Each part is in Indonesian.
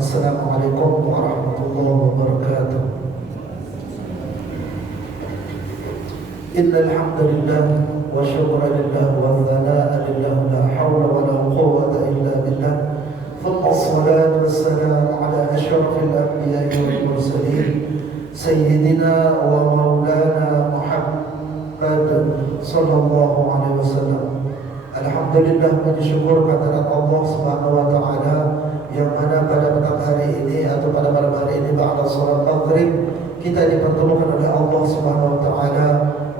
Assalamualaikum warahmatullahi wabarakatuh. Innal hamdalillah wa syukra lillah wa thanaa lillah la haula wa la quwwata illa billah. Thumma assalatu wassalamu ala asyrafil anbiya'i wal mursalin sayyidina wa maulana Muhammad sallallahu alaihi wasallam. Alhamdulillah, puji syukur kehadirat Allah Subhanahu wa taala yang mana pada petang hari ini atau pada malam hari ini ba'da salat maghrib kita dipertemukan oleh Allah Subhanahu wa taala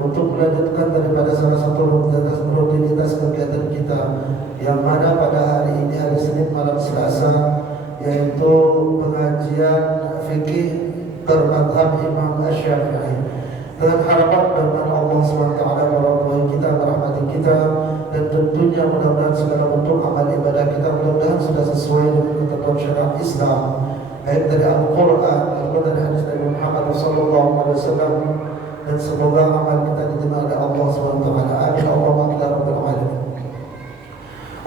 untuk melanjutkan daripada salah satu rutinitas kegiatan kita yang mana pada hari ini hari Senin malam Selasa, yaitu pengajian fikih bermadhab Imam Asy-Syafi'i. Dengan harapan dengan Allah SWT merahmati kita, merahmati kita, dan tentunya mudah-mudahan segala bentuk amal ibadah kita mudah-mudahan sudah sesuai dengan ketentuan syariat Islam, baik dari Al-Quran maupun dari hadis Nabi Muhammad SAW, dan semoga amal kita diterima oleh Allah SWT. Amin Allahumma ya rabbal alamin.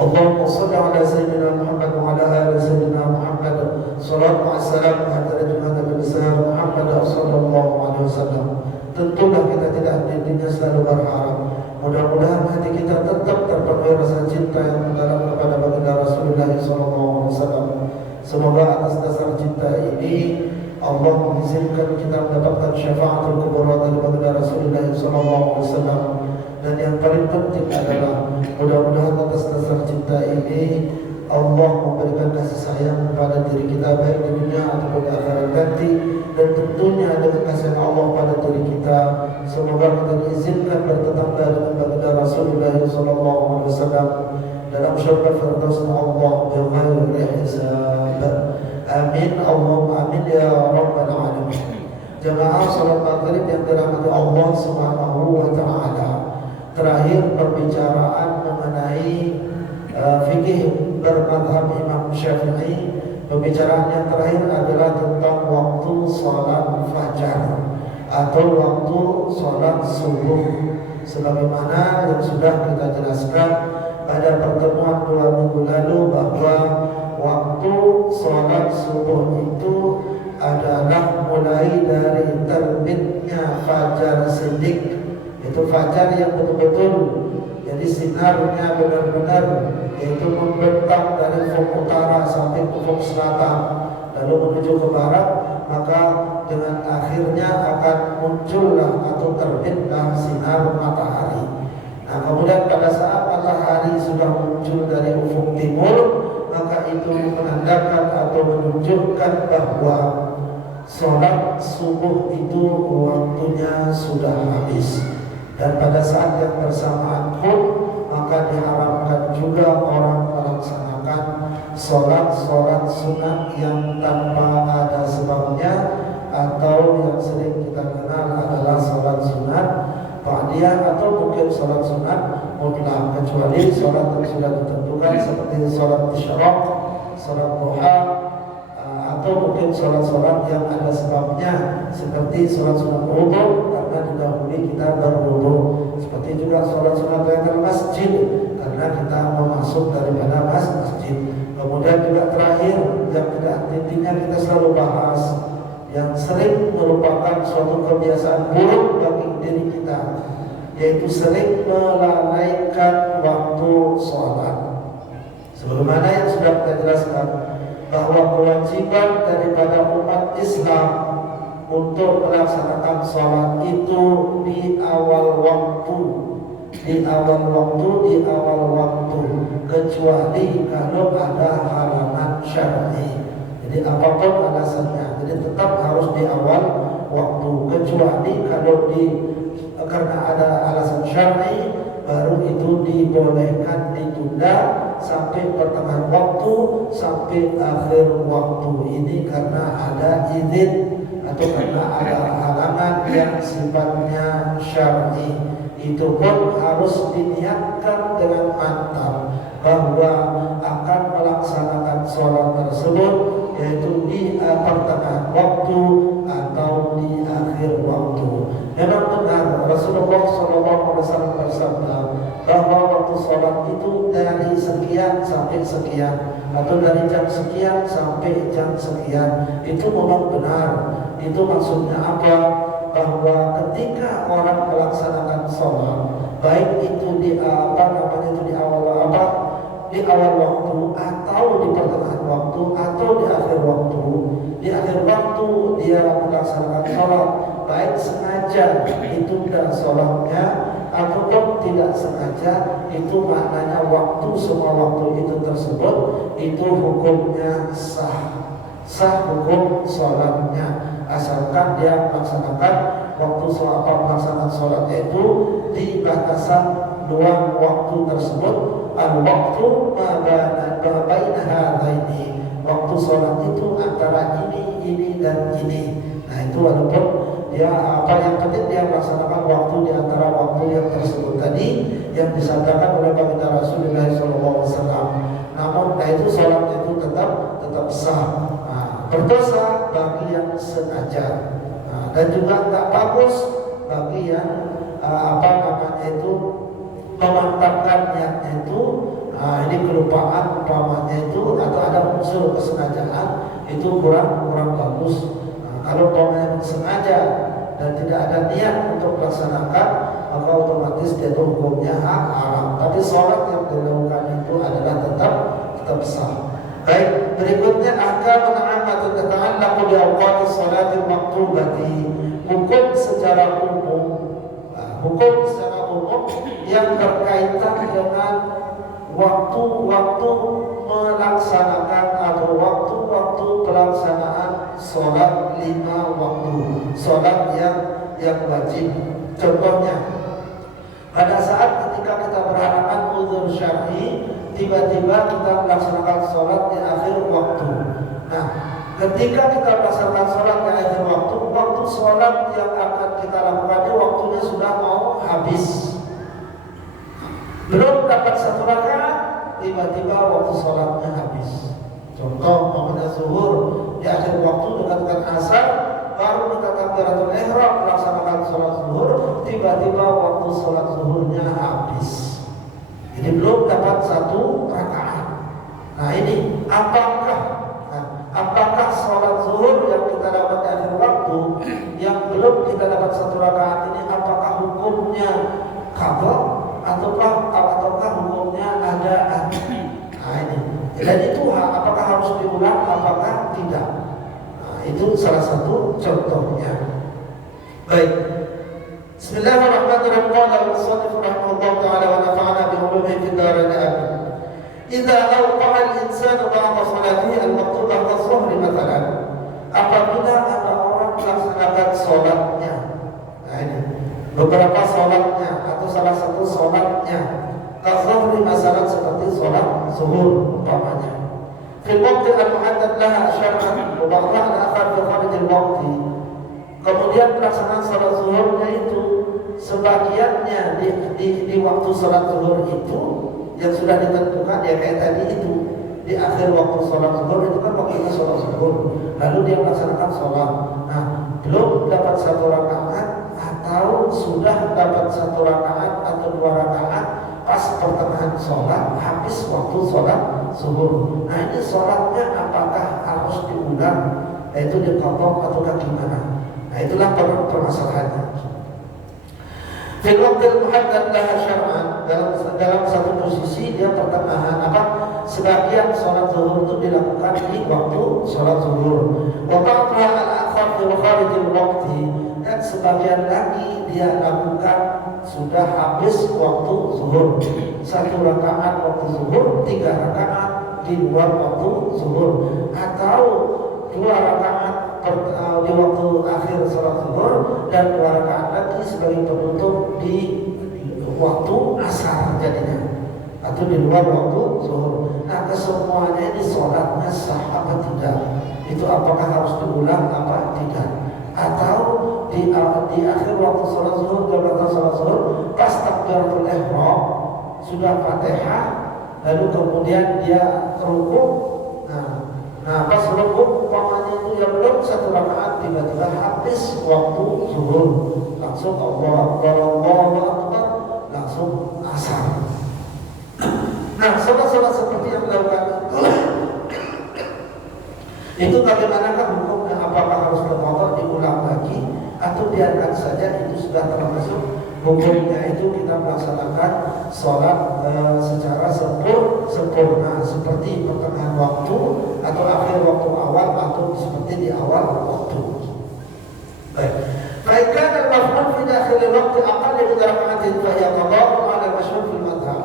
Allahumma shalli ala sayyidina Muhammad wa ala ali sayyidina Muhammad. Salat wa salam kepada Junjungan Nabi besar Muhammad sallallahu alaihi wasallam. Tentulah kita tidak henti-hentinya selalu berharap mudah-mudahan hati kita tetap terpenuhi rasa cinta yang mendalam kepada baginda Rasulullah SAW. Semoga atas dasar cinta ini Allah mengizinkan kita mendapatkan syafaatul kubra dari baginda Rasulullah SAW. Dan yang paling penting adalah mudah-mudahan atas dasar cinta ini Allah memberikan kasih sayang kepada diri kita baik di dunia ataupun di akhirat nanti, dan tentunya dengan kasih Allah pada diri kita semoga kita diizinkan bertetangga dengan baginda Rasulullah SAW dalam syurga firdaus Allah bighairi hisab. Amin Allahumma amin ya rabbal alamin. Jamaah salat maghrib yang dirahmati Allah Subhanahu wa taala, terakhir pembicaraan mengenai fikih bermadhab Imam Syafi'i. Pembicaraan yang terakhir adalah tentang waktu salat fajar atau waktu salat subuh, sebagaimana yang sudah kita jelaskan pada pertemuan 2 minggu lalu bahwa waktu salat subuh itu adalah mulai dari terbitnya fajar siddiq, itu fajar yang betul-betul jadi sinarnya benar-benar yaitu membentang dari ufuk utara sampai ufuk selatan lalu menuju ke barat, maka dengan akhirnya akan muncullah atau terbitlah sinar matahari. Nah, kemudian pada saat matahari sudah muncul dari ufuk timur, maka itu menandakan atau menunjukkan bahwa sholat subuh itu waktunya sudah habis. Dan pada saat yang bersamaan pun maka diharamkan juga orang melaksanakan sholat sunat yang tanpa ada sebabnya, atau yang sering kita kenal adalah sholat sunat ba'diyah atau mungkin sholat sunat mutlak, kecuali sholat yang sudah ditentukan seperti sholat isyraq, sholat duha, atau mungkin sholat-sholat yang ada sebabnya seperti sholat sunat wudu karena didahului kita berwudu, seperti juga sholat sunat tahiyatul masjid karena kita memasuk daripada masjid. Kemudian juga terakhir yang tidak intinya kita selalu bahas yang sering merupakan suatu kebiasaan buruk bagi diri kita, yaitu sering melalaikan waktu sholat. Sebagaimana yang sudah kita jelaskan bahwa kewajiban daripada umat Islam untuk melaksanakan sholat itu di awal waktu, kecuali kalau ada halangan syar'i. Jadi apapun alasannya, jadi tetap harus di awal waktu, kecuali kalau karena ada alasan syar'i baru itu dibolehkan ditunda sampai pertengahan waktu, sampai akhir waktu. Ini karena ada izin atau karena ada halangan yang sifatnya syar'i. Itu pun harus diniatkan dengan mantap bahwa akan melaksanakan sholat tersebut, yaitu di pertengahan waktu atau di akhir waktu. Memang benar Rasulullah SAW bersabda bahwa waktu sholat itu dari sekian sampai sekian, atau dari jam sekian sampai jam sekian. Itu memang benar. Itu maksudnya apa? Bahwa ketika orang melaksanakan sholat, baik itu di di awal waktu atau di pertengahan waktu atau di akhir waktu. Di akhir waktu dia melaksanakan sholat, baik sengaja ditunda sholatnya ataupun tidak sengaja, itu maknanya waktu, semua waktu itu tersebut itu hukumnya sah hukum sholatnya, asalkan dia melaksanakan waktu sholat, pelaksanaan sholatnya itu di batasan dua waktu tersebut. Al-waktu baina hadaini, waktu sholat itu antara ini dan ini. Nah itu walaupun ya yang penting dia melaksanakan waktu di antara waktu yang tersebut tadi yang disabdakan oleh baginda Rasulullah SAW. Namun itu sholatnya itu tetap sah. Berdosa bagi yang sengaja, dan juga nggak bagus bagi yang memantapkan niatnya itu, ini kelupaan umpamanya itu, atau ada unsur kesengajaan, itu kurang bagus. Kalau umpamanya sengaja dan tidak ada niat untuk melaksanakan, maka otomatis dia itu hukumnya haram. Tapi sholat yang dilakukan itu adalah tetap sah. Baik, berikutnya ahkamun 'ammatun tata'allaqu bi awqatis shalatil maktubati. Hukum secara umum yang berkaitan dengan waktu-waktu melaksanakan atau waktu-waktu pelaksanaan sholat 5 waktu, sholat yang wajib. Contohnya, pada saat ketika kita berhalangan uzur syar'i, tiba-tiba kita melaksanakan sholat di akhir waktu. Nah, ketika kita melaksanakan sholat di akhir waktu, waktu sholat yang akan kita lakukan ini waktunya sudah mau habis. Belum dapat 1 rakaat, tiba-tiba waktu sholatnya habis. Contoh, umpamanya zuhur di akhir waktu dekat asar, baru kita takbiratul ihram melaksanakan sholat zuhur, tiba-tiba waktu sholat zuhurnya habis. Jadi belum dapat 1 rakaat. Nah ini apakah sholat zuhur yang kita dapat di akhir waktu yang belum kita dapat 1 rakaat ini, apakah hukumnya qadha ataukah hukumnya adaan? Nah ini. Dan itu apakah harus diulang, apakah tidak? Nah, itu salah satu contohnya. Baik. Bismillahirrahmanirrahim. Qala al-musannif rahimahullah ta'ala wa nafa'ana bi ulumihi fid dharain amin. Idza awqa'a al-insanu ba'da salatihi al-maktubah ka-dhuhri mathalan. Apabila ada orang melaksanakan salatnya. Nah ini. Beberapa salatnya atau salah satu salatnya ka-dhuhri masalan seperti salat zuhur umpamanya. Fil waqti al-muhaddad laha syar'an wa ba'daha al-akhar fi kharij al-waqti. Kemudian pelaksanaan salat zuhurnya itu sebagiannya di waktu salat zuhur itu yang sudah ditentukan ya kayak tadi itu di akhir waktu salat zuhur itu kan waktunya salat zuhur, lalu dia melaksanakan salat. Nah, belum dapat 1 rakaat atau sudah dapat 1 rakaat atau 2 rakaat pas pertengahan sholat habis waktu sholat zuhur. Nah ini sholatnya apakah harus diulang, yaitu diqadha atau gimana? Nah itulah permasalahannya. Fil waqtil muhaddad laha syar'an, dalam satu posisi dia pertengahan sebagian sholat zuhur itu dilakukan di waktu sholat zuhur. Wa ba'daha al-akhar fi kharijil waqti, dan sebagian lagi dia lakukan sudah habis waktu zuhur, 1 rakaat waktu zuhur, 3 rakaat di luar waktu zuhur, atau 2 rakaat di waktu akhir sholat zuhur dan 2 rakaat lagi sebagai penutup di waktu asar jadinya, atau di luar waktu zuhur. Nah kesemuanya ini sholatnya sah apa tidak? Itu apakah harus diulang apa tidak? Atau di akhir waktu sholat zuhur, jabatan sholat zuhur, pas takbiratul ihram sudah Fatihah, lalu kemudian dia rukuk. Nah pas rukuk umpamanya itu yang belum 1 rakaat, tiba-tiba habis waktu zuhur, langsung Allahu Akbar, langsung asar. Nah sholat-sholat seperti yang dilakukan itu Itu bagaimanakah hukumnya? Apakah harus bermotor diulang lagi atau biarkan saja itu sudah termasuk hukumnya? Itu kita melaksanakan sholat secara sempurna seperti pertengahan waktu atau akhir waktu awal atau seperti di awal waktu. Baik. Baik, kana al-mafhum fi dakhil al-waqt aqall min rak'atin fa hiya qada'u 'ala al-mashhur fil madhhab.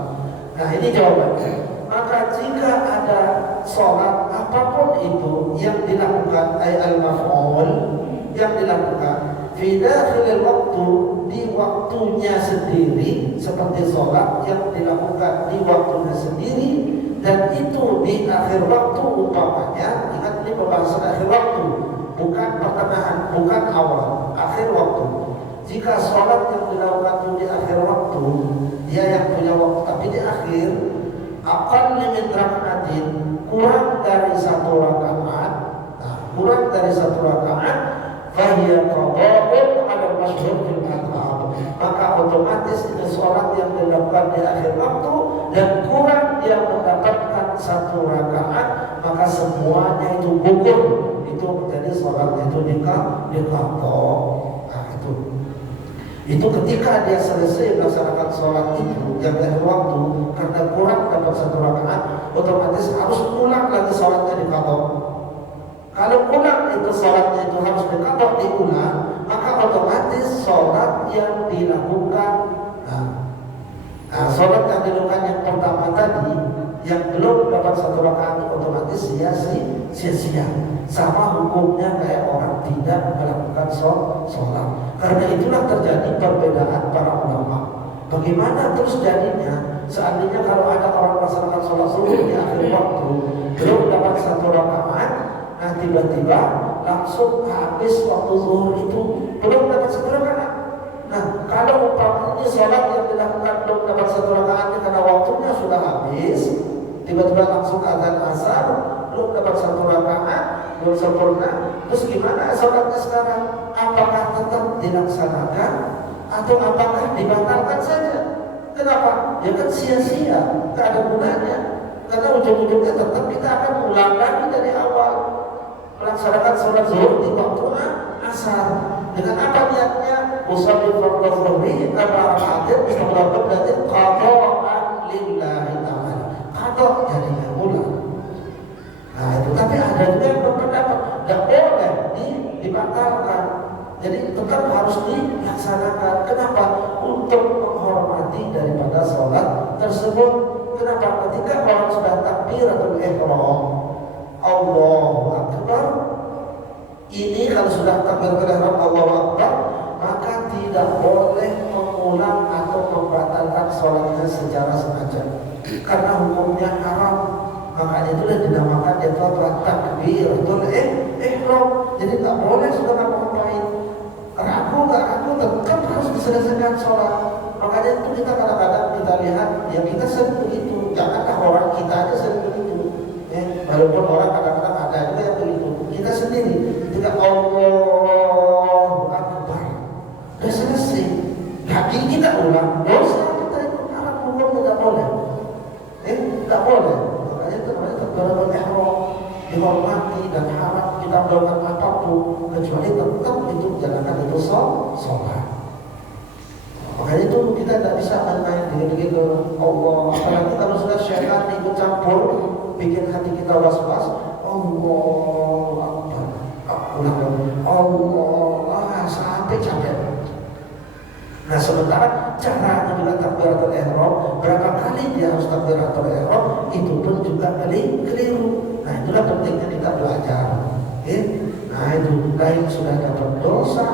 Nah, ini jawabannya. Maka jika ada sholat apapun itu yang dilakukan al-maf'ul yang dilakukan fi dakhil al-waqt di waktunya sendiri seperti sholat yang dilakukan di waktunya sendiri dan itu di akhir waktu umpamanya, ingat ini pembahasan akhir waktu, bukan pertengahan, bukan awal, akhir waktu. Jika sholat yang dilakukan di akhir waktu, dia yang punya waktu, tapi di akhir akan min rak'atin, kurang dari satu rakaat. Nah, kurang dari satu rakaat, fahiya qada'un 'ala al-mashhur fil madhhab. Maka otomatis itu sholat yang dilakukan di akhir waktu dan kurang dia mendapatkan satu rakaat, maka semuanya itu gugur. Itu menjadi sholatnya itu diqadha. Nah, itu ketika dia selesai melaksanakan sholat itu yang akhir waktu karena kurang dapat satu rakaat, otomatis harus ulang lagi sholatnya diqadha. Kalau ulang itu sholatnya itu harus diqadha, diulang, maka otomatis sholat yang dilakukan, sholat yang dilakukan yang pertama tadi yang belum dapat satu rakaat otomatis sia-sia. Sama hukumnya kayak orang tidak melakukan sholat. Karena itulah terjadi perbedaan para ulama. Bagaimana terus jadinya seandainya kalau ada orang melaksanakan sholat subuh di akhir waktu belum dapat satu rakaat, nah tiba-tiba langsung habis waktu zuhur itu belum dapat satu rakaat. Nah, kalau umpamanya sholat yang dilakukan belum dapat satu rakaat karena waktunya sudah habis, tiba-tiba langsung azan asar, belum dapat satu rakaat, belum sempurna, terus gimana sholatnya sekarang? Apakah tetap dilaksanakan atau apakah dibatalkan saja? Kenapa? Ya kan sia-sia, tidak ada gunanya. Karena ujung-ujungnya tetap kita akan ulang lagi dari awal melaksanakan sholat zuhur di waktu asar. Dengan apa niatnya? Usolli fardhu dhuhri arba'a raka'atin qabla qiblatin qada'an lillahi ta'ala. Qada jadinya ulang. Nah itu, tapi ada juga yang berpendapat tidak boleh dibatalkan. Jadi tetap harus dilaksanakan. Kenapa? Untuk menghormati daripada sholat tersebut. Kenapa? Ketika orang sudah takbiratul ihram, Allahu Akbar, ini kalau sudah takbiratul ihram Allahu Akbar, maka tidak boleh mengulang atau membatalkan sholatnya secara sengaja. Karena hukumnya haram. Makanya itulah dinamakan itu takbiratul ihram. Jadi tak boleh sudah ngapain. Ragu tetap harus diselesaikan sholat. Makanya itu kita kadang-kadang kita lihat, ya kita sering begitu. Janganlah orang kita aja sering begitu. Walaupun orang kadang-kadang ada juga yang begitu. Kita sendiri ketika Allahu Akbar sudah selesai, lagi kita ulang, dosa kita itu haram, hukum tidak boleh. Tidak boleh. Makanya itu namanya takbiratul ihram, dihormati dan haram kita melakukan apapun kecuali tetap itu menjalankan itu sholat. Makanya itu kita tidak bisa main-main begitu Allah. Apalagi kalau sudah syaitan ikut campur, bikin hati kita was-was. Allahu Akbar, Allah sampai capek. Nah sementara caranya juga takbiratul ihram, berapa kali dia harus takbiratul ihram, itu pun juga keliru. Nah itulah pentingnya kita belajar. Nah itu lain sudah dapat dosa,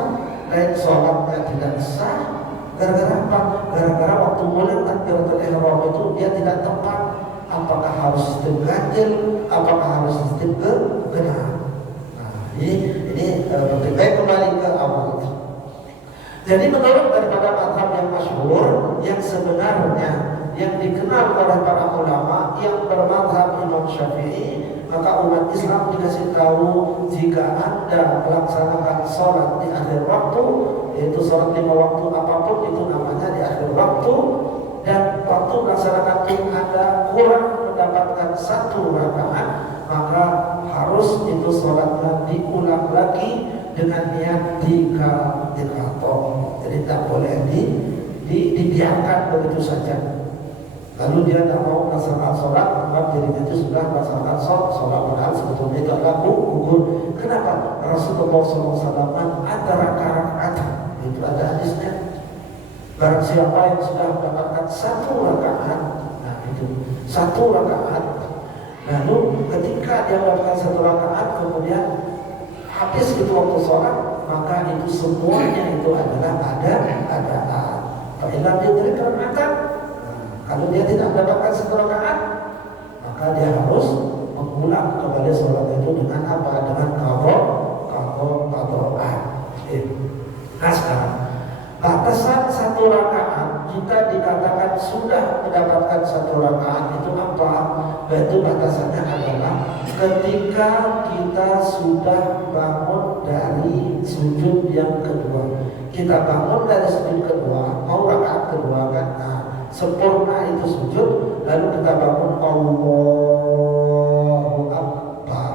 lain sholatnya tidak sah. Gara-gara apa? Gara-gara waktu mulai takbiratul ihram itu dia tidak tepat. Apakah harus sistem ganjil? Apakah harus sistem genap? Nah ini penting. Baik, kembali ke awal. Jadi menurut daripada mazhab yang masyhur, yang sebenarnya yang dikenal oleh para ulama yang bermazhab Imam Syafi'i, maka umat Islam dikasih tahu jika Anda melaksanakan sholat di akhir waktu, yaitu sholat 5 waktu apapun itu namanya di akhir waktu, dan waktu melaksanakan itu Anda kurang mendapatkan satu rakaat, maka harus itu sholatnya diulang lagi dengan niat dikata. Jadi tak boleh dibiarkan begitu saja. Lalu dia tidak mau melaksanakan sholat, maka dirinya itu sudah melaksanakan sholat padahal sebetulnya itu adalah gugur. Kenapa? Rasulullah SAW ada rakaat, itu ada hadisnya. Barang siapa yang sudah mendapatkan satu rakaat, nah itu satu rakaat. Lalu ketika dia mendapatkan satu rakaat, kemudian habis itu waktu sholat, maka itu semuanya itu adalah ada. Apabila dia terkena kalau dia tidak mendapatkan satu rakaat, maka dia harus mengulang kembali sholat itu dengan apa? Dengan qadha. Nah sekarang batasan satu rakaat, kita dikatakan sudah mendapatkan satu rakaat itu apa? Itu batasannya adalah ketika kita sudah bangun dari sujud yang kedua. Kita bangun dari sujud kedua, mau rakaat kedua kan? Nah, sempurna itu sujud, lalu kita bangun Allahu Akbar.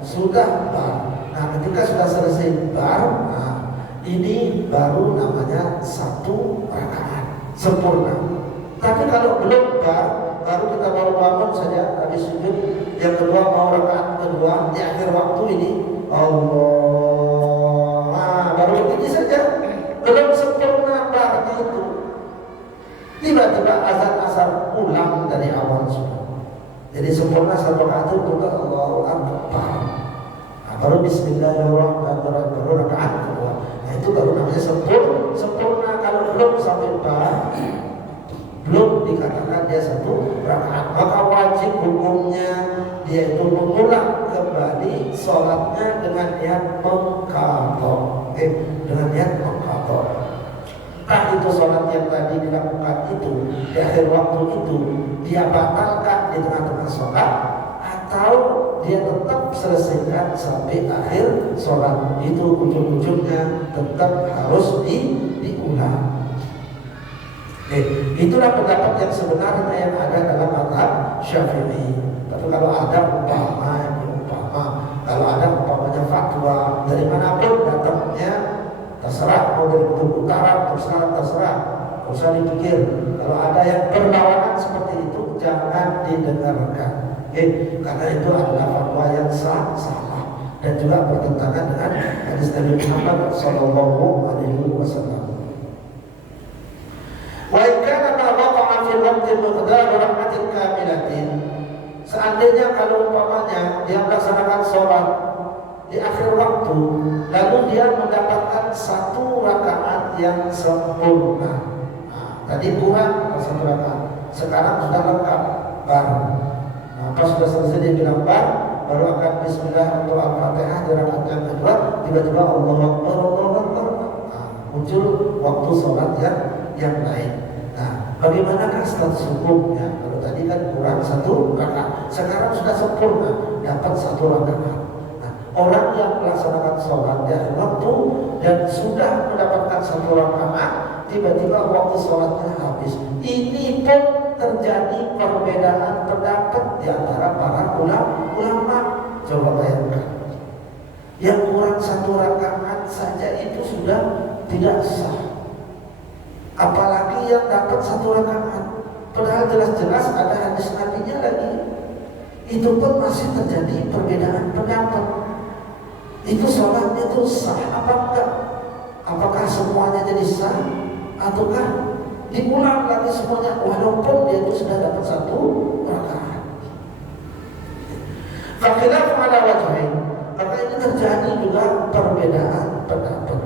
Sudah bar. Nah, ketika sudah selesai bar, nah, ini baru namanya satu rakaat sempurna. Tapi kalau belum bar, baru kita baru bangun saja habis sujud yang kedua mau rakaat kedua di akhir waktu ini Allah, nah, baru begini saja belum sempurna bar itu. Tiba-tiba azan asar ulang dari awal sudah. Jadi sempurna satu rakaat itu Allahu Akbar. Nah, baru Bismillahirrahmanirrahim baru rakaat kedua. Nah, itu baru namanya sempurna. Kalau belum sampai bar, belum dikatakan dia satu rakaat, maka wajib hukumnya dia itu mengulang kembali sholatnya dengan niat mengqadha. Dengan niat mengqadha. Entah itu sholat yang tadi dilakukan itu di akhir waktu itu dia batalkan di tengah-tengah sholat, atau dia tetap selesaikan sampai akhir sholat, itu ujung-ujungnya tetap harus diulang. Itulah pendapat yang sebenarnya yang ada dalam mazhab Syafi'i. Tapi kalau ada kalau ada umpamanya fatwa dari manapun datangnya, terserah, mau dari kutub utara, terserah, nggak usah dipikir. Kalau ada yang berlawanan seperti itu, jangan didengarkan. Karena itu adalah fatwa yang salah dan juga bertentangan dengan hadis Nabi Muhammad Sallallahu Alaihi Wasallam. Wa in kana ma waqa'a fi waqti miqdar rahmatin kamilatin. Seandainya kalau umpamanya dia melaksanakan sholat di akhir waktu, lalu dia mendapatkan satu rakaat yang sempurna. Nah, tadi kurang satu rakaat, sekarang sudah lengkap baru. Nah, pas sudah selesai dia bilang baru akan Bismillah untuk Al-Fatihah di rakaat yang kedua, tiba-tiba Allahu Akbar. Nah, muncul waktu sholat yang lain. Nah, bagaimanakah status hukumnya? Kalau tadi kan kurang satu rakaat, sekarang sudah sempurna dapat satu rakaat. Orang yang melaksanakan sholat di akhir waktu dan sudah mendapatkan satu rakaat, tiba-tiba waktu sholatnya habis. Ini pun terjadi perbedaan pendapat di antara para ulama. Coba bayangkan, yang kurang satu rakaat saja itu sudah tidak sah, apalagi yang dapat satu rakaat. Padahal jelas-jelas ada hadis nabinya lagi. Itu pun masih terjadi perbedaan pendapat. Itu sholatnya itu sah apa enggak? Apakah semuanya jadi sah ataukah diulang lagi semuanya walaupun dia itu sudah dapat satu rakaat? Fakhilaf ala wajhain. Maka ini terjadi juga perbedaan pendapat.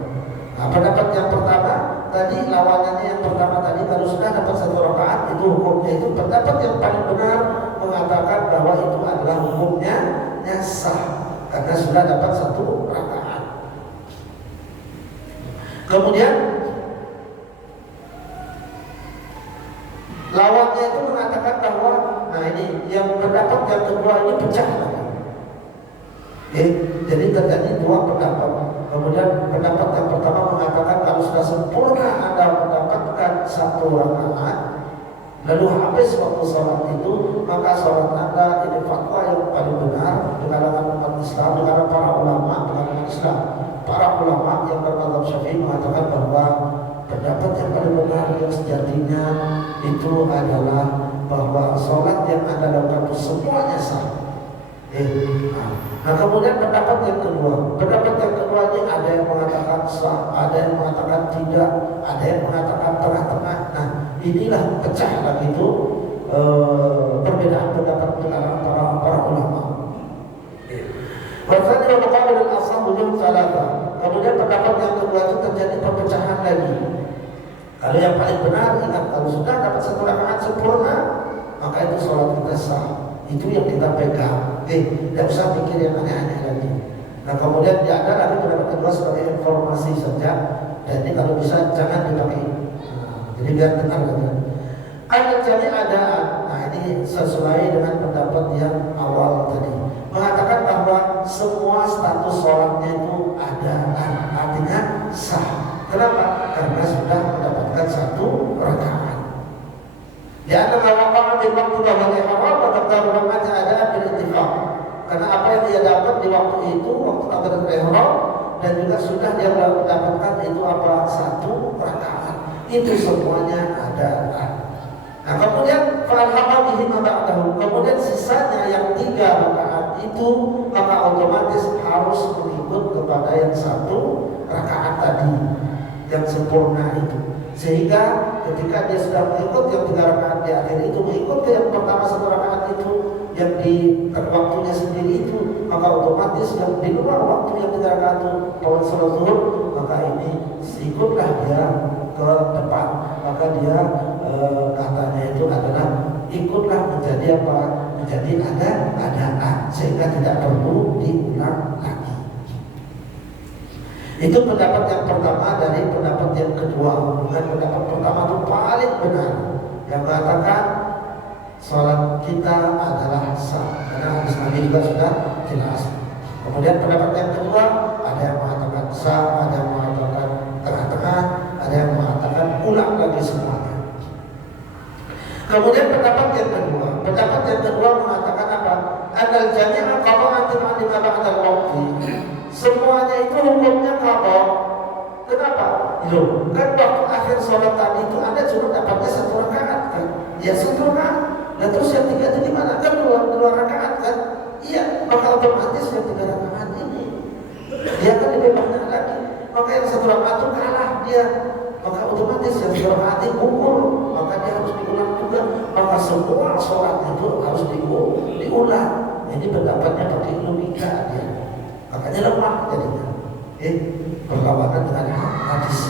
Nah, pendapat yang pertama tadi, lawanannya yang pertama tadi, kalau sudah dapat satu rakaat itu hukumnya itu, pendapat yang paling benar mengatakan bahwa itu adalah hukumnya sah karena sudah dapat satu rakaat. Kemudian lawannya itu mengatakan bahwa nah ini yang pendapat yang kedua ini pecah. Jadi terjadi dua pendapat. Kemudian pendapat yang pertama mengatakan kalau sudah sempurna Anda mendapatkan satu rakaat, lalu habis waktu sholat itu, maka sholat Anda ini fatwa yang paling benar di kalangan umat Islam, di kalangan para ulama, di kalangan Islam. Para ulama yang bermadzhab Syafi'i mengatakan bahwa pendapat yang paling benar yang sejatinya itu adalah bahwa sholat yang Anda lakukan itu semuanya sah. Nah kemudian pendapat yang kedua ini ada yang mengatakan sah, ada yang mengatakan tidak, ada yang mengatakan tengah-tengah. Nah inilah pecah lagi itu perbedaan pendapat di kalangan para ulama. Bahkan yang berkaitan dengan asal wujud salata. Kemudian pendapat yang kedua itu terjadi perpecahan lagi. Kalau yang paling benar, ingat, kalau sudah dapat satu rakaat sempurna, maka itu sholat kita sah. Itu yang kita pegang. Tidak usah pikir yang aneh-aneh lagi. Nah kemudian ada lagi pendapat kedua sebagai informasi saja. Dan ini kalau bisa jangan dipakai. Jadi biar tenang saja. Ada jadi adaan. Nah ini sesuai dengan pendapat yang awal tadi. Mengatakan bahwa semua status sholatnya itu adaan, artinya sah. Kenapa? Karena sudah mendapatkan satu rakaat. Ya, karena waqa'a di waktu bahwa ihram pada rakaatnya ada bil ittifaq. Karena apa yang dia dapat di waktu itu, waktu takbiratul ihram, dan juga sudah dia mendapatkan itu apa? Satu rakaat. Itu semuanya adaan. Nah kemudian falhamah bihi maba'dahu. Kemudian sisanya yang 3 rakaat itu maka otomatis harus mengikut kepada yang 1 rakaat tadi yang sempurna itu. Sehingga ketika dia sudah mengikut yang 3 rakaat di akhir itu, mengikut ke yang pertama 1 rakaat itu yang di waktunya sendiri itu, maka otomatis yang di luar waktu yang 3 rakaat itu pada sholat zuhur, maka ini ikutlah dia ke depan. Maka dia katanya itu adalah ikutlah menjadi apa? Menjadi adaan, sehingga tidak perlu diulang lagi. Itu pendapat yang pertama dari pendapat yang kedua. Dan pendapat pertama itu paling benar, yang mengatakan sholat kita adalah sah, karena hadis Nabi juga sudah jelas. Kemudian pendapat yang kedua, ada yang mengatakan sah, ada yang mengatakan tengah-tengah, ada yang mengatakan ulang lagi semuanya. Kemudian pendapat yang kedua mengatakan apa? Adal jami'a qada'atin 'ala ba'dal waqti. Semuanya itu hukumnya qada. Kenapa? Loh, kan waktu akhir sholat tadi itu Anda cuma dapatnya 1 rakaat kan? Ya 1 rakaat. Nah terus yang 3 itu gimana? Kan 2 rakaat kan? Iya, maka otomatis yang 3 rakaat ini dia kan lebih banyak lagi. Maka yang 1 rakaat itu kalah dia. Maka otomatis yang 3 rakaat itu gugur. Maka dia harus diulang juga. Maka semua sholat itu harus diulang. Ini pendapatnya pakai logika dia. Makanya lemah jadinya. Berlawanan dengan hadis.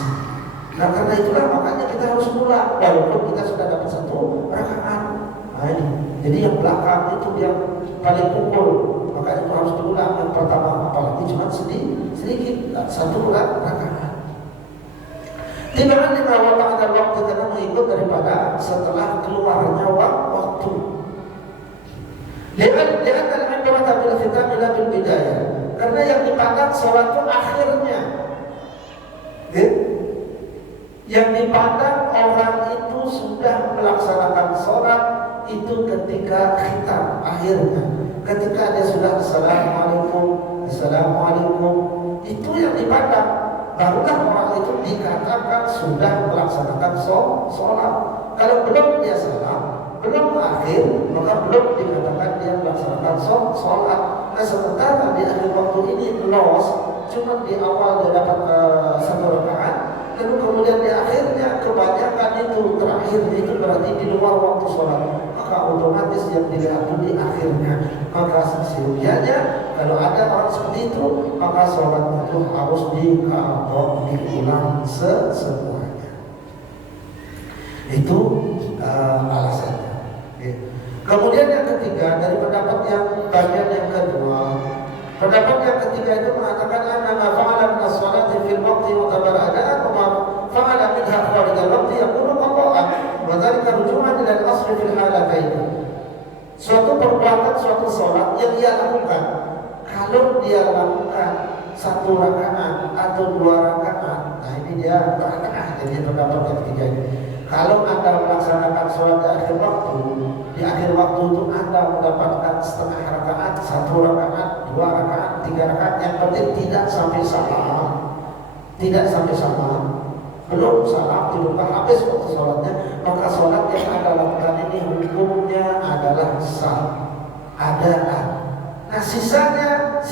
Nah karena itulah makanya kita harus ulang walaupun kita sudah dapat 1 rakaat. Nah ini. Jadi yang belakang itu yang paling pukul, maka itu harus diulang yang pertama, apalagi cuma sedikit 1 rakaat. Tidak lima waktu waktu karena mengikut daripada setelah keluarnya waktu. Lihat al-ibrata bil khitam ila bil bidayah. Karena yang dipandang sholat itu akhirnya. Yang dipandang orang itu sudah melaksanakan sholat itu ketika khitam, akhirnya. Ketika dia sudah assalamualaikum, itu yang dipandang. Barulah orang itu dikatakan sudah melaksanakan sholat. Kalau belum dia salam, belum akhir, maka belum dikatakan dia melaksanakan sholat. Nah sementara di akhir waktu ini loss, cuma di awal dia dapat 1 rakaat, lalu kemudian di akhirnya kebanyakan itu terakhirnya itu berarti di luar waktu sholat, maka otomatis yang dilihat di akhirnya. Maka sesungguhnya kalau ada orang seperti itu, maka sholat itu harus diulang semuanya. Itu alasannya. Kemudian yang ketiga dari pendapat yang bagian yang kedua, pendapat yang ketiga itu mengatakan anna fa'ala min as-salati fil waqti mutabaradaan wa fa'ala minha kharij al-waqti yakunu qada'an wa dhalika ruju'an ila al-asl fil halatayn. Suatu perbuatan, suatu sholat yang dia lakukan, kalau dia lakukan 1 rakaat atau 2 rakaat, nah ini dia tengah-tengah, jadi pendapat yang ketiga ini. Kalau Anda melaksanakan sholat di akhir waktu itu Anda mendapatkan setengah rakaat, 1 rakaat, 2 rakaat, 3 rakaat, yang penting tidak sampai salam, belum salam, belum habis waktu sholatnya, maka sholat yang Anda lakukan ini hukumnya adalah sah, adaan. Nah sisanya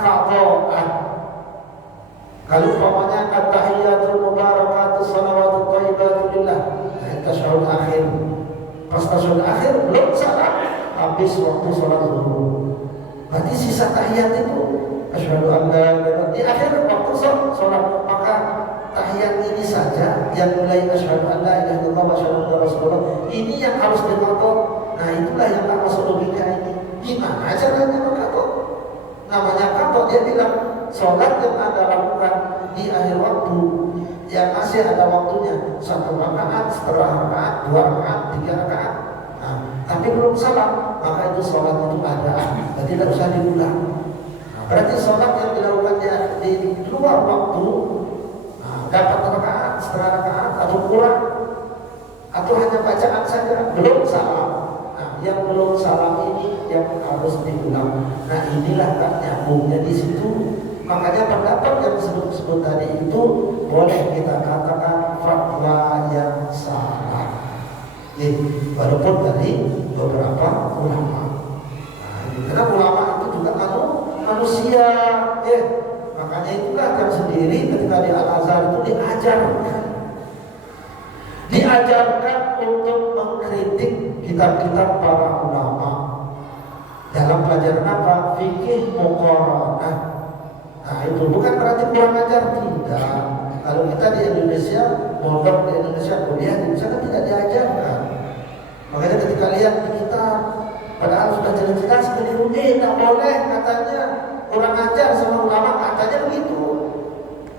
qadaan. Kalau umpamanya at-tahiyatul mubarakatus shalawatut thayyibatu lillah, tasyahud akhir. Pas tasyahud akhir belum salam, habis waktu sholat zuhur. Berarti sisa tahiyat itu asyhadu an la ilaha illallah di akhir waktu sholat. Maka tahiyat ini saja yang mulai asyhadu an la ilaha illallah wa asyhadu anna rasulullah ini yang harus diqadha. Nah itulah yang tak masuk logika ini. Gimana caranya mengqadha? Namanya qadha, dia bilang sholat yang Anda lakukan di akhir waktu yang masih ada waktunya 1 rakaat, setengah rakaat, 2 rakaat, 3 rakaat, nah, tapi belum salam, maka itu sholat itu ada, dan tidak usah diulang. Nah, berarti sholat yang dilakukannya di luar waktu, nah, dapat rakaat, setengah rakaat atau kurang, atau hanya bacaan saja, belum salam. Nah, yang belum salam ini yang harus diulang. Nah, inilah kan nyambungnya di situ. Makanya pendapat yang disebut tadi itu boleh kita katakan fatwa yang salah. Walaupun dari beberapa ulama. Nah, karena ulama itu juga manusia. Makanya itulah kan sendiri ketika di Al-Azhar itu diajarkan untuk mengkritik kitab-kitab para ulama. Dalam pelajaran apa? Fikih muqaranah. Nah itu bukan berarti kurang ajar, tidak. Kalau kita di Indonesia, mondok di Indonesia, kuliah di Indonesia kan tidak diajarkan. Makanya ketika lihat kita, padahal sudah jelas-jelas keliru, tak boleh katanya, kurang ajar sama ulama katanya begitu.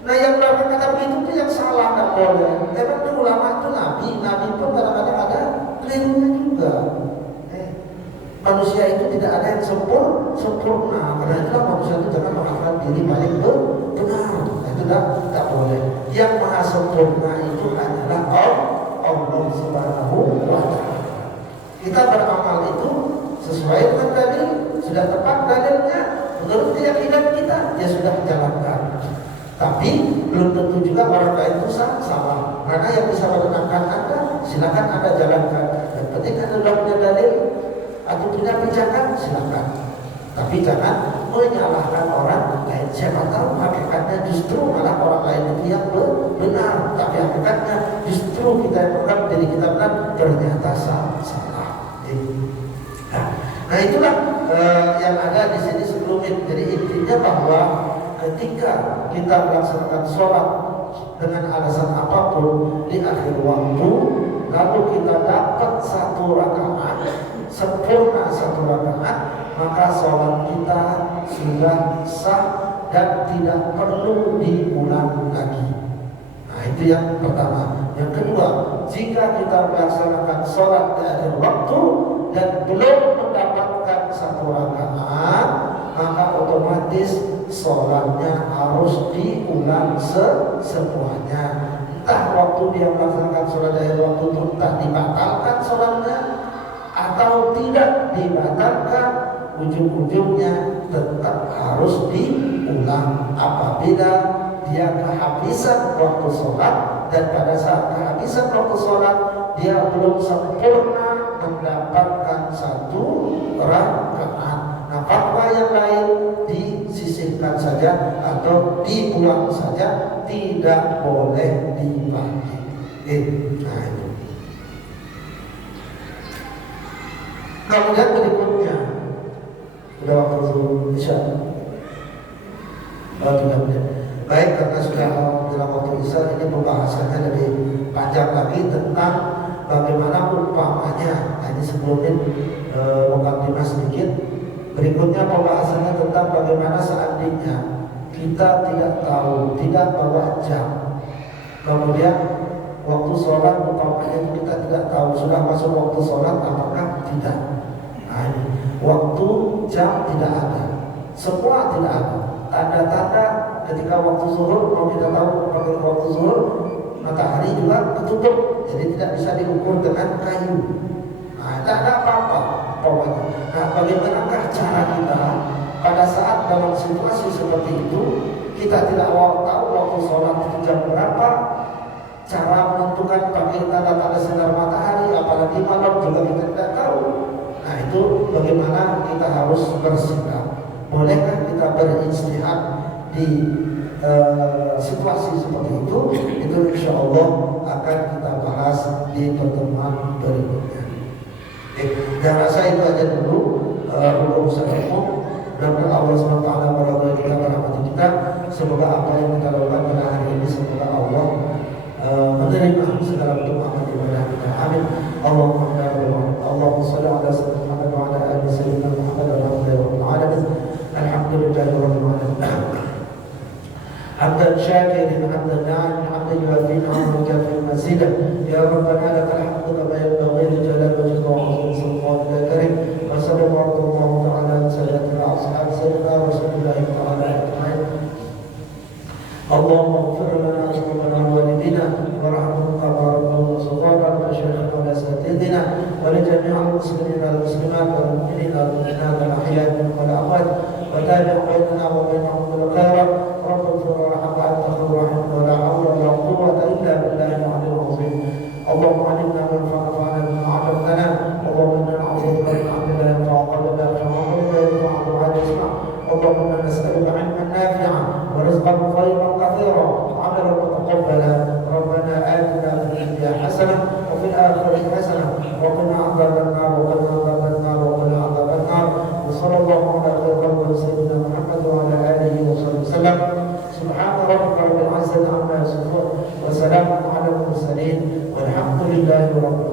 Nah yang melakukan kata begitu itu yang salah, tak boleh. Memang ulama itu nabi pun kadang-kadang ada kelirunya juga. Manusia itu tidak ada yang sempurna. Karena itulah manusia itu jangan mengatakan diri paling benar. Itu tidak boleh. Yang maha sempurna itu hanyalah Allah Subhanahu wa Ta'ala. Kita beramal itu sesuai dengan dalil, sudah tepat dalilnya, menurut keyakinan kita, dia sudah jalankan. Tapi belum tentu juga orang lain itu salah. Karena yang bisa menenangkan Anda, silakan Anda jalankan. Yang penting Anda sudah punya dalil atau punya pijakan, silakan. Tapi jangan menyalahkan orang lain. Siapa tahu hakikatnya justru malah orang lain itu yang benar, tapi hakikatnya justru kita yang benar, jadi kita benar, ternyata salah. Nah itulah yang ada di sini sebelumnya. Jadi intinya bahwa ketika kita melaksanakan sholat dengan alasan apapun di akhir waktu, lalu kita dapat 1 rakaat, sempurna 1 rakaat, maka sholat kita sudah sah dan tidak perlu diulang lagi. Nah itu yang pertama. Yang kedua, jika kita melaksanakan sholat di akhir waktu dan belum mendapatkan 1 rakaat, maka otomatis sholatnya harus diulang semuanya. Entah waktu dia melaksanakan sholat di akhir waktu itu entah dibatalkan sholatnya atau tidak dibatalkan, ujung-ujungnya tetap harus diulang apabila dia kehabisan waktu sholat, dan pada saat kehabisan waktu sholat dia belum sempurna mendapatkan 1 rakaat. Nah fatwa yang lain disisihkan saja atau dibuang saja, tidak boleh dibagi. Nah itu. Kemudian berikutnya, sudah waktu Isya. Tidak. Baik, karena sudah dalam waktu Isya, ini pembahasannya lebih panjang lagi tentang bagaimana umpamanya. Nah, ini sebelumnya mukadimah sedikit. Berikutnya pembahasannya tentang bagaimana seandainya kita tidak tahu, tidak bawa jam, kemudian waktu sholat umpamanya kita tidak tahu sudah masuk waktu sholat apakah tidak. Nah, ini waktu jam tidak ada, semua tidak ada. Tanda-tanda ketika waktu zuhur, mau kita tahu pakai waktu zuhur, matahari juga ketutup, jadi tidak bisa diukur dengan kayu. Nah, tidak ada apa-apa pokoknya. Nah, bagaimanakah cara kita pada saat dalam situasi seperti itu, kita tidak tahu waktu sholat itu jam berapa, cara menentukan pakai tanda-tanda sinar matahari, apalagi malam juga kita tidak tahu. Nah, itu bagaimana kita harus bersikap. Bolehkah kita berijtihad di situasi seperti itu? Itu insya Allah akan kita bahas di pertemuan berikutnya. Dan rasa itu aja dulu urusan umum. Mudah-mudahan Allah SWT meridhai kita, merahmati kita. Semoga apa yang kita lakukan pada hari ini, semoga Allah menerima segala bentuk amal ibadah kita. Amin. Allahumma shalli ala sayyidina Muhammad wa ala ali sayyidina Muhammad rabbil alamin. Alhamdulillahi rabbil alamin. حمدا شاكرا حمدا ناعما حمدا يوافي نعمه ويكافئ مزيدا. يا ربنا لك الحمد كما ينبغي لجلال وجهك وعظيم سلطانك يا كريم. وصلى الله تعالى على سيدنا اصحاب سيدنا رسول الله تعالى اجمعين. اللهم اغفر لنا ذنوبنا ووالدينا وارحمهم كما ربونا صغارا وشيخنا واساتذتنا ولجميع المسلمين والمسلمات والمؤمنين والمؤمنات الاحياء منهم والاموات وتابع بيننا وبينهم بالخير. رب اغفر وارحم وانت خير الراحمين ولا حول ولا قوه الا بالله العلي العظيم. اللهم علمنا ما ينفعنا بما علمتنا. اللهم انا نعوذ بك من علم لا ينفع قلبا لا يخشع ولا ينفع دعاء يسمع. اللهم انا نسالك علما نافعا ورزقا خيرا كثيرا وعملا متقبلا. ربنا اتنا في الدنيا حسنه وفي الاخره حسنه وقنا عذاب النار وقنا عذاب النار وقنا عذاب النار. وصلى الله على خير خلق سيدنا محمد وعلى اله وصحبه وسلم. سبحان ربك رب العزه عما يصفون وسلام على المرسلين والحمد لله رب العالمين.